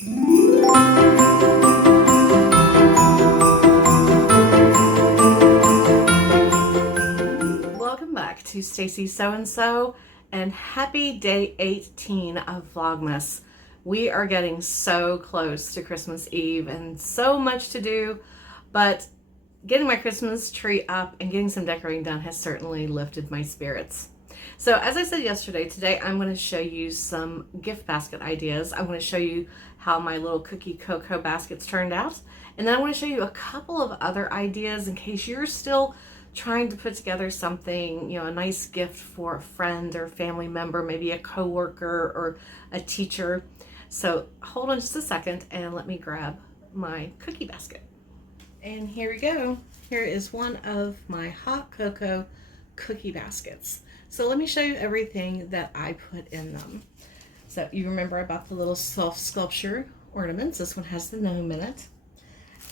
Welcome back to Stacy So-and-so and happy day 18 of Vlogmas. We are getting so close to Christmas Eve and so much to do, but getting my Christmas tree up and getting some decorating done has certainly lifted my spirits. So as I said yesterday, today I'm going to show you some gift basket ideas. I'm going to show you how my little cookie cocoa baskets turned out. And then I want to show you a couple of other ideas in case you're still trying to put together something, a nice gift for a friend or family member, maybe a coworker or a teacher. So hold on just a second and let me grab my cookie basket. And here we go. Here is one of my hot cocoa cookie baskets. So let me show you everything that I put in them. So you remember about the little soft sculpture ornaments. This one has the gnome in it.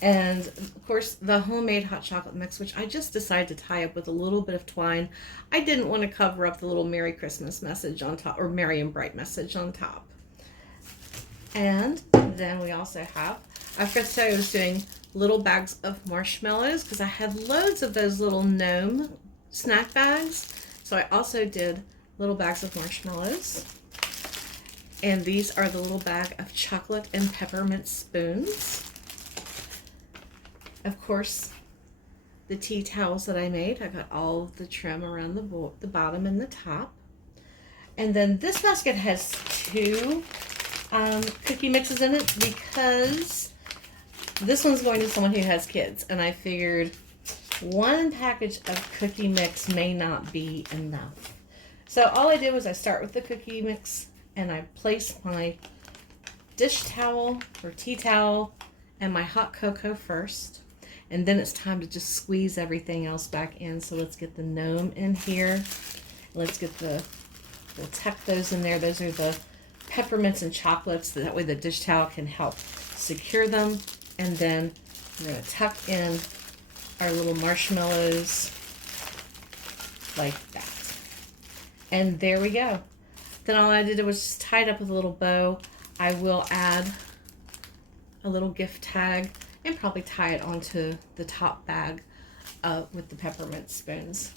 And of course the homemade hot chocolate mix, which I just decided to tie up with a little bit of twine. I didn't want to cover up the little Merry Christmas message on top, or Merry and Bright message on top. And then we also have, I forgot to tell you I was doing little bags of marshmallows because I had loads of those little gnome snack bags. So I also did little bags of marshmallows. And these are the little bag of chocolate and peppermint spoons. Of course, the tea towels that I made. I got all of the trim around the bottom and the top. And then this basket has two cookie mixes in it because this one's going to someone who has kids. And I figured one package of cookie mix may not be enough. So all I did was I start with the cookie mix and I place my dish towel or tea towel and my hot cocoa first. And then it's time to just squeeze everything else back in. So let's get the gnome in here. Let's get we'll tuck those in there. Those are the peppermints and chocolates. That way the dish towel can help secure them. And then we're going to tuck in our little marshmallows like that. And there we go. Then all I did was just tie it up with a little bow. I will add a little gift tag and probably tie it onto the top bag with the peppermint spoons.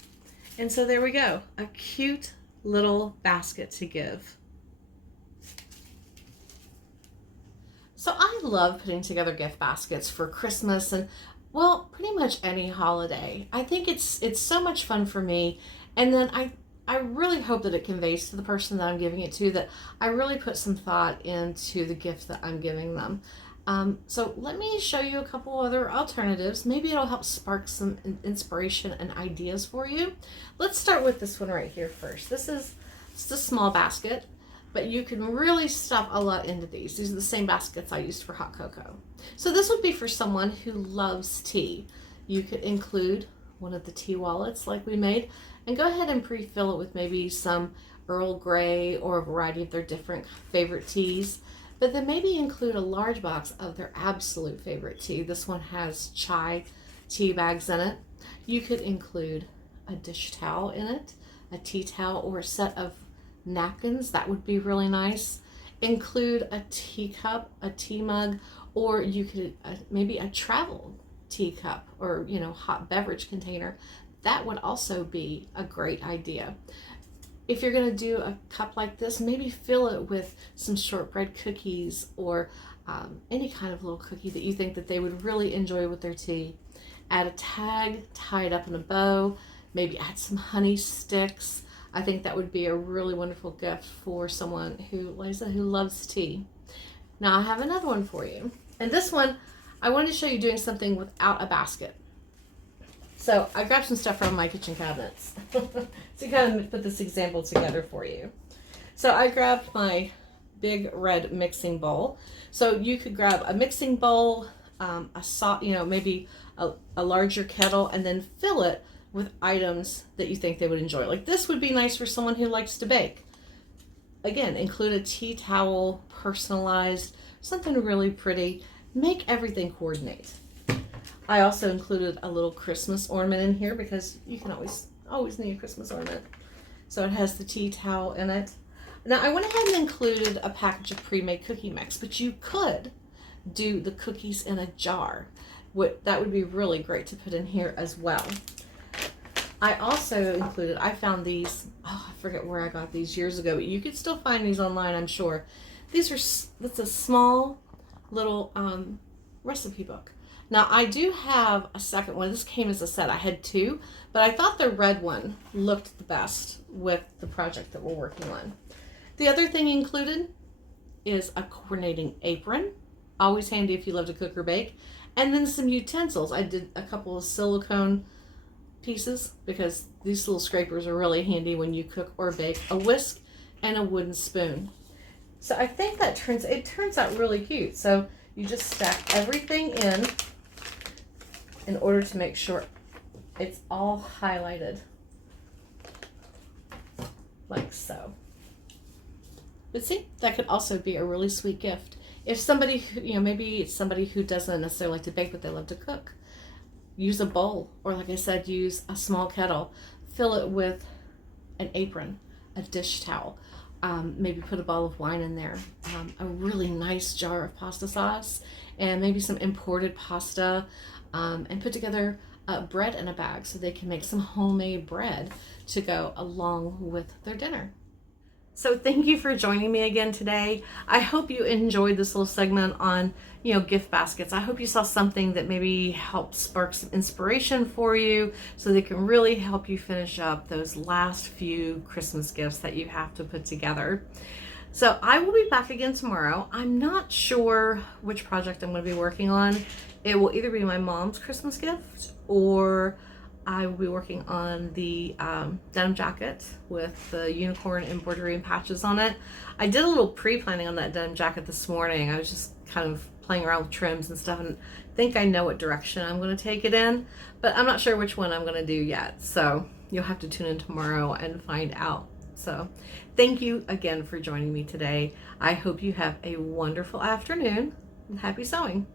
And so there we go. A cute little basket to give. So I love putting together gift baskets for Christmas and, well, pretty much any holiday. I think it's so much fun for me. And then I really hope that it conveys to the person that I'm giving it to that I really put some thought into the gift that I'm giving them. So let me show you a couple other alternatives. Maybe it'll help spark some inspiration and ideas for you. Let's start with this one right here first. This is just a small basket, but you can really stuff a lot into these. These are the same baskets I used for hot cocoa. So this would be for someone who loves tea. You could include one of the tea wallets like we made and go ahead and pre-fill it with maybe some Earl Grey or a variety of their different favorite teas. But then maybe include a large box of their absolute favorite tea. This one has chai tea bags in it. You could include a dish towel in it, a tea towel, or a set of napkins. That would be really nice. Include a teacup, a tea mug, or you could maybe a travel teacup or hot beverage container. That would also be a great idea. If you're going to do a cup like this, maybe fill it with some shortbread cookies or any kind of little cookie that you think that they would really enjoy with their tea. Add a tag, tie it up in a bow, maybe add some honey sticks. I think that would be a really wonderful gift for someone who loves tea. Now I have another one for you. And this one, I wanted to show you doing something without a basket. So I grabbed some stuff from my kitchen cabinets to kind of put this example together for you. So I grabbed my big red mixing bowl. So you could grab a mixing bowl, maybe a larger kettle, and then fill it with items that you think they would enjoy. Like this would be nice for someone who likes to bake. Again, include a tea towel, personalized, something really pretty. Make everything coordinate. I also included a little Christmas ornament in here because you can always need a Christmas ornament. So it has the tea towel in it. Now I went ahead and included a package of pre-made cookie mix, but you could do the cookies in a jar. That would be really great to put in here as well. I also included, I found these, oh, I forget where I got these years ago, but you could still find these online, I'm sure. It's a small little recipe book. Now I do have a second one. This came as a set. I had two, but I thought the red one looked the best with the project that we're working on. The other thing included is a coordinating apron, always handy if you love to cook or bake, and then some utensils. I did a couple of silicone pieces because these little scrapers are really handy when you cook or bake, a whisk and a wooden spoon. So I think that turns out really cute. So you just stack everything in order to make sure it's all highlighted like so. But see, that could also be a really sweet gift. If somebody who, maybe it's somebody who doesn't necessarily like to bake, but they love to cook, use a bowl, or like I said, use a small kettle, fill it with an apron, a dish towel, maybe put a bottle of wine in there, a really nice jar of pasta sauce, and maybe some imported pasta, and put together bread in a bag so they can make some homemade bread to go along with their dinner. So thank you for joining me again today. I hope you enjoyed this little segment on, gift baskets. I hope you saw something that maybe helped spark some inspiration for you so they can really help you finish up those last few Christmas gifts that you have to put together. So I will be back again tomorrow. I'm not sure which project I'm going to be working on. It will either be my mom's Christmas gift, or I will be working on the denim jacket with the unicorn embroidery and patches on it. I did a little pre-planning on that denim jacket this morning. I was just kind of playing around with trims and stuff, and think I know what direction I'm going to take it in, but I'm not sure which one I'm going to do yet. So you'll have to tune in tomorrow and find out. So thank you again for joining me today. I hope you have a wonderful afternoon and happy sewing.